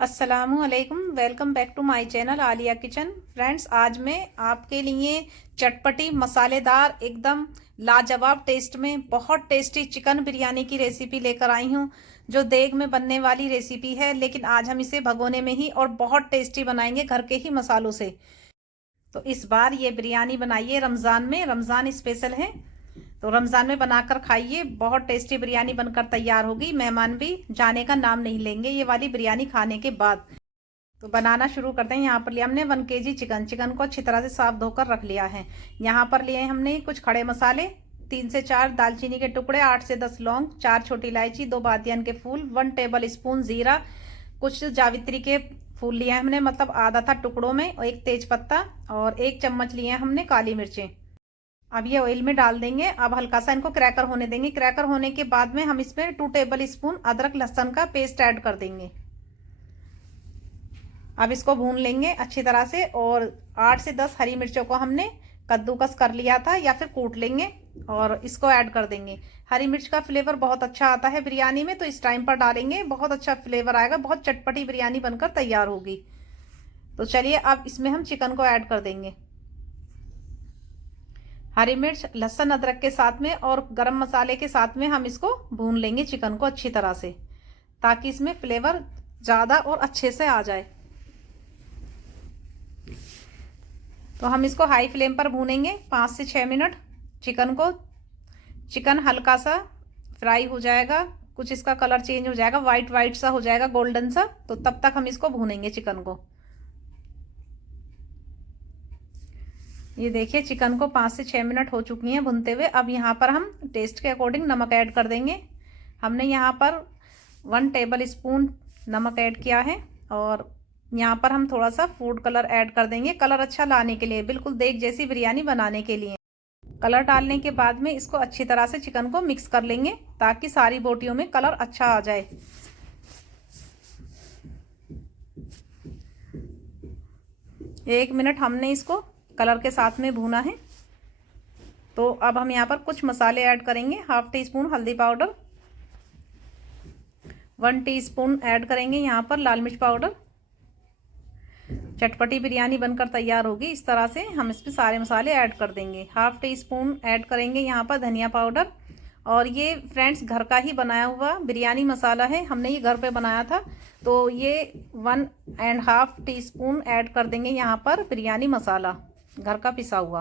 अस्सलामुअलैकुम, welcome back to my channel Aliya kitchen. Friends, आज मैं आपके लिए चटपटी मसालेदार एकदम लाजवाब टेस्ट में बहुत टेस्टी चिकन बिरयानी की रेसिपी लेकर आई हूँ, जो देग में बनने वाली रेसिपी है। लेकिन आज हम इसे भगोने में ही और बहुत टेस्टी बनाएंगे घर के ही मसालों से। तो इस बार ये बिरयानी बनाइए रमज़ान में, रमज़ान स्पेशल है। तो रमज़ान में बनाकर खाइए, बहुत टेस्टी बिरयानी बनकर तैयार होगी। मेहमान भी जाने का नाम नहीं लेंगे ये वाली बिरयानी खाने के बाद। तो बनाना शुरू करते हैं। यहाँ पर लिया हमने 1 kg चिकन को अच्छी तरह से साफ धोकर रख लिया है। यहाँ पर लिए हमने कुछ खड़े मसाले, 3 से 4 दालचीनी के टुकड़े, 8 से 10 लौंग, 4 छोटी इलायची, 2 बादियान के फूल, 1 टेबल स्पून जीरा, कुछ जावित्री के फूल लिए हमने, मतलब आधा था टुकड़ों में, और 1 तेज पत्ता, और 1 चम्मच लिए हमने काली मिर्चें। अब ये ऑयल में डाल देंगे। अब हल्का सा इनको क्रैकर होने देंगे। क्रैकर होने के बाद में हम इसमें 2 टेबल स्पून अदरक लहसुन का पेस्ट ऐड कर देंगे। अब इसको भून लेंगे अच्छी तरह से। और 8 से 10 हरी मिर्चों को हमने कद्दूकस कर लिया था या फिर कूट लेंगे और इसको ऐड कर देंगे। हरी मिर्च का फ्लेवर बहुत अच्छा आता है बिरयानी में, तो इस टाइम पर डालेंगे, बहुत अच्छा फ्लेवर आएगा, बहुत चटपटी बिरयानी बनकर तैयार होगी। तो चलिए अब इसमें हम चिकन को ऐड कर देंगे। हरी मिर्च, लहसुन, अदरक के साथ में और गरम मसाले के साथ में हम इसको भून लेंगे चिकन को अच्छी तरह से, ताकि इसमें फ्लेवर ज़्यादा और अच्छे से आ जाए। तो हम इसको हाई फ्लेम पर भूनेंगे 5 से 6 मिनट चिकन को। चिकन हल्का सा फ्राई हो जाएगा, कुछ इसका कलर चेंज हो जाएगा, वाइट वाइट सा हो जाएगा, गोल्डन सा, तो तब तक हम इसको भूनेंगे चिकन को। ये देखिए चिकन को 5 से 6 मिनट हो चुकी हैं भुनते हुए। अब यहाँ पर हम टेस्ट के अकॉर्डिंग नमक ऐड कर देंगे। हमने यहाँ पर 1 टेबल स्पून नमक ऐड किया है। और यहाँ पर हम थोड़ा सा फूड कलर ऐड कर देंगे, कलर अच्छा लाने के लिए, बिल्कुल देग जैसी बिरयानी बनाने के लिए। कलर डालने के बाद में इसको अच्छी तरह से चिकन को मिक्स कर लेंगे, ताकि सारी बोटियों में कलर अच्छा आ जाए। एक मिनट हमने इसको कलर के साथ में भूना है। तो अब हम यहाँ पर कुछ मसाले ऐड करेंगे। 1/2 टीस्पून हल्दी पाउडर, 1 टीस्पून ऐड करेंगे यहाँ पर लाल मिर्च पाउडर। चटपटी बिरयानी बनकर तैयार होगी इस तरह से, हम इसमें सारे मसाले ऐड कर देंगे। 1/2 टीस्पून ऐड करेंगे यहाँ पर धनिया पाउडर। और ये फ्रेंड्स घर का ही बनाया हुआ बिरयानी मसाला है, हमने ये घर पे बनाया था। तो ये 1.5 टीस्पून ऐड कर देंगे यहाँ पर बिरयानी मसाला, घर का पिसा हुआ।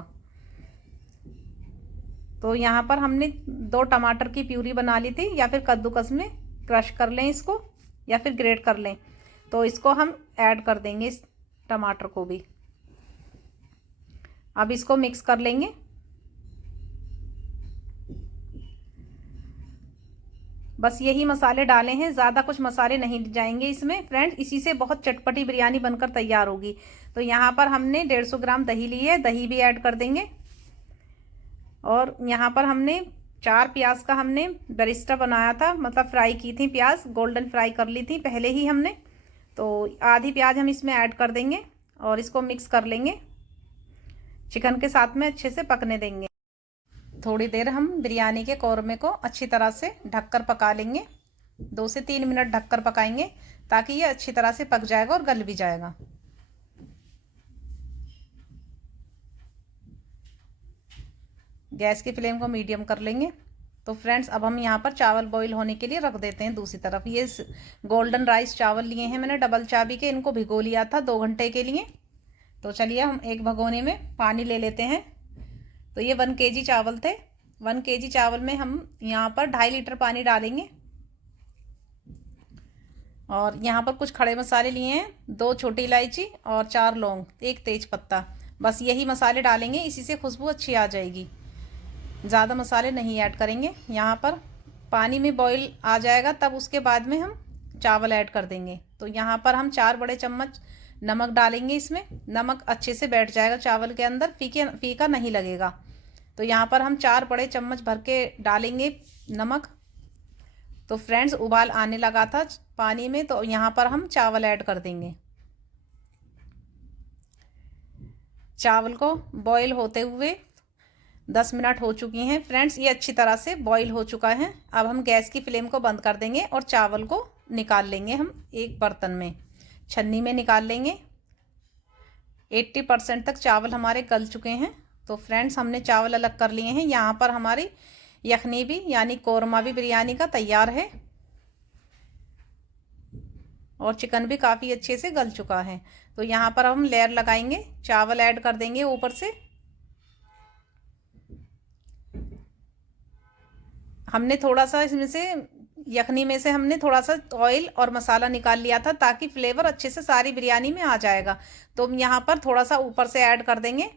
तो यहाँ पर हमने 2 टमाटर की प्यूरी बना ली थी, या फिर कद्दूकस में क्रश कर लें इसको, या फिर ग्रेट कर लें। तो इसको हम ऐड कर देंगे, इस टमाटर को भी। अब इसको मिक्स कर लेंगे। बस यही मसाले डाले हैं, ज़्यादा कुछ मसाले नहीं जाएंगे इसमें फ्रेंड्स, इसी से बहुत चटपटी बिरयानी बनकर तैयार होगी। तो यहाँ पर हमने 150 ग्राम दही ली है, दही भी ऐड कर देंगे। और यहाँ पर हमने 4 प्याज का हमने बरिस्टा बनाया था, मतलब फ्राई की थी प्याज, गोल्डन फ्राई कर ली थी पहले ही हमने। तो आधी प्याज हम इसमें ऐड कर देंगे और इसको मिक्स कर लेंगे, चिकन के साथ में अच्छे से पकने देंगे। थोड़ी देर हम बिरयानी के कौरमे को अच्छी तरह से ढककर पका लेंगे। 2 से 3 मिनट ढककर पकाएंगे, ताकि ये अच्छी तरह से पक जाएगा और गल भी जाएगा। गैस की फ्लेम को मीडियम कर लेंगे। तो फ्रेंड्स अब हम यहाँ पर चावल बॉईल होने के लिए रख देते हैं दूसरी तरफ। ये गोल्डन राइस चावल लिए हैं मैंने डबल चाबी के, इनको भिगो लिया था 2 घंटे के लिए। तो चलिए हम एक भगोने में पानी ले लेते हैं। तो ये 1 kg चावल थे। 1 kg चावल में हम यहाँ पर 2.5 लीटर पानी डालेंगे। और यहाँ पर कुछ खड़े मसाले लिए हैं, 2 छोटी इलायची और 4 लौंग, 1 तेज पत्ता। बस यही मसाले डालेंगे, इसी से खुशबू अच्छी आ जाएगी, ज़्यादा मसाले नहीं ऐड करेंगे। यहाँ पर पानी में बॉईल आ जाएगा, तब उसके बाद में हम चावल ऐड कर देंगे। तो यहाँ पर हम 4 बड़े चम्मच नमक डालेंगे इसमें, नमक अच्छे से बैठ जाएगा चावल के अंदर, फीका नहीं लगेगा। तो यहाँ पर हम 4 बड़े चम्मच भर के डालेंगे नमक। तो फ्रेंड्स उबाल आने लगा था पानी में, तो यहाँ पर हम चावल ऐड कर देंगे। चावल को बॉईल होते हुए 10 मिनट हो चुकी हैं फ्रेंड्स, ये अच्छी तरह से बॉईल हो चुका है। अब हम गैस की फ्लेम को बंद कर देंगे और चावल को निकाल लेंगे हम एक बर्तन में। छन्नी में निकाल लेंगे। 80% तक चावल हमारे गल चुके हैं। तो फ्रेंड्स हमने चावल अलग कर लिए हैं। यहाँ पर हमारी यखनी भी यानी कोरमा भी बिरयानी का तैयार है और चिकन भी काफ़ी अच्छे से गल चुका है। तो यहाँ पर हम लेयर लगाएंगे, चावल ऐड कर देंगे ऊपर से। हमने थोड़ा सा इसमें से यखनी में से हमने थोड़ा सा ऑयल और मसाला निकाल लिया था ताकि फ्लेवर अच्छे से सारी बिरयानी में आ जाएगा। तो हम यहाँ पर थोड़ा सा ऊपर से ऐड कर देंगे,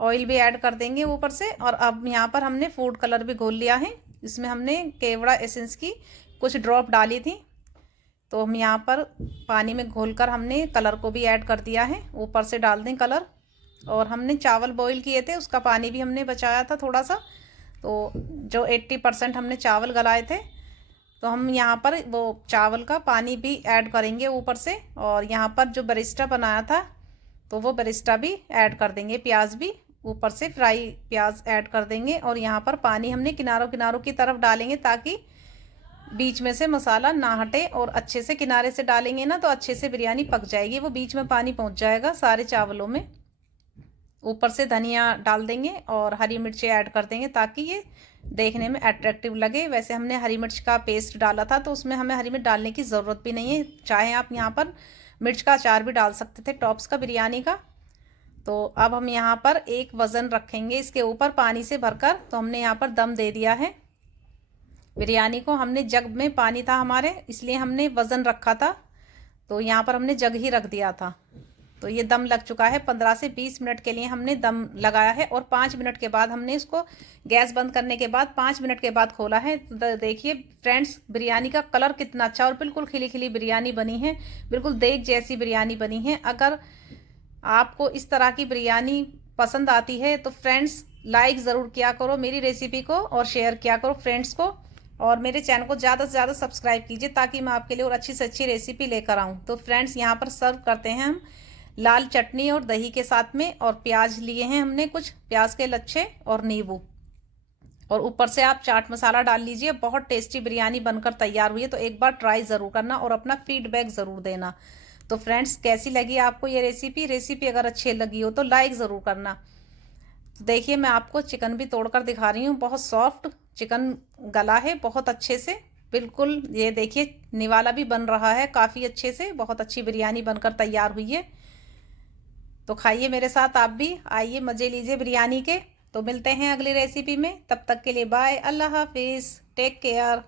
ऑयल भी ऐड कर देंगे ऊपर से। और अब यहाँ पर हमने फूड कलर भी घोल लिया है। इसमें हमने केवड़ा एसेंस की कुछ ड्रॉप डाली थी। तो हम यहाँ पर पानी में घोलकर हमने कलर को भी ऐड कर दिया है। ऊपर से डाल दें कलर। और हमने चावल बॉईल किए थे उसका पानी भी हमने बचाया था थोड़ा सा। तो जो 80% हमने चावल गलाए थे, तो हम यहाँ पर वो चावल का पानी भी ऐड करेंगे ऊपर से। और यहाँ पर जो बरिस्टा बनाया था तो वो बरिस्टा भी ऐड कर देंगे। प्याज भी ऊपर से फ्राई प्याज ऐड कर देंगे। और यहाँ पर पानी हमने किनारों किनारों की तरफ डालेंगे ताकि बीच में से मसाला ना हटे। और अच्छे से किनारे से डालेंगे ना तो अच्छे से बिरयानी पक जाएगी, वो बीच में पानी पहुँच जाएगा सारे चावलों में। ऊपर से धनिया डाल देंगे और हरी मिर्ची ऐड कर देंगे ताकि ये देखने में अट्रैक्टिव लगे। वैसे हमने हरी मिर्च का पेस्ट डाला था तो उसमें हमें हरी मिर्च डालने की ज़रूरत भी नहीं है। चाहे आप यहाँ पर मिर्च का अचार भी डाल सकते थे टॉप्स का बिरयानी का। तो अब हम यहाँ पर एक वज़न रखेंगे इसके ऊपर पानी से भरकर। तो हमने यहाँ पर दम दे दिया है बिरयानी को। हमने जग में पानी था हमारे, इसलिए हमने वज़न रखा था। तो यहाँ पर हमने जग ही रख दिया था। तो ये दम लग चुका है। 15 से 20 मिनट के लिए हमने दम लगाया है। और 5 मिनट के बाद हमने इसको गैस बंद करने के बाद 5 मिनट के बाद खोला है। तो देखिए फ्रेंड्स बिरयानी का कलर कितना अच्छा और बिल्कुल खिली खिली बिरयानी बनी है, बिल्कुल देग जैसी बिरयानी बनी है। अगर आपको इस तरह की बिरयानी पसंद आती है तो फ्रेंड्स लाइक ज़रूर किया करो मेरी रेसिपी को और शेयर किया करो फ्रेंड्स को। और मेरे चैनल को ज़्यादा से ज़्यादा सब्सक्राइब कीजिए ताकि मैं आपके लिए और अच्छी से अच्छी रेसिपी लेकर आऊँ। तो फ्रेंड्स यहाँ पर सर्व करते हैं हम लाल चटनी और दही के साथ में। और प्याज लिए हैं हमने, कुछ प्याज के लच्छे और नींबू। और ऊपर से आप चाट मसाला डाल लीजिए। बहुत टेस्टी बिरयानी बनकर तैयार हुई है। तो एक बार ट्राई ज़रूर करना और अपना फीडबैक ज़रूर देना। तो फ्रेंड्स कैसी लगी आपको ये रेसिपी अगर अच्छी लगी हो तो लाइक ज़रूर करना। तो देखिए मैं आपको चिकन भी तोड़कर दिखा रही हूँ। बहुत सॉफ्ट चिकन गला है बहुत अच्छे से, बिल्कुल। ये देखिए निवाला भी बन रहा है काफ़ी अच्छे से। बहुत अच्छी बिरयानी बनकर तैयार हुई है। तो खाइए मेरे साथ आप भी, आइए मज़े लीजिए बिरयानी के। तो मिलते हैं अगली रेसिपी में, तब तक के लिए बाय, अल्लाह हाफिज़, टेक केयर।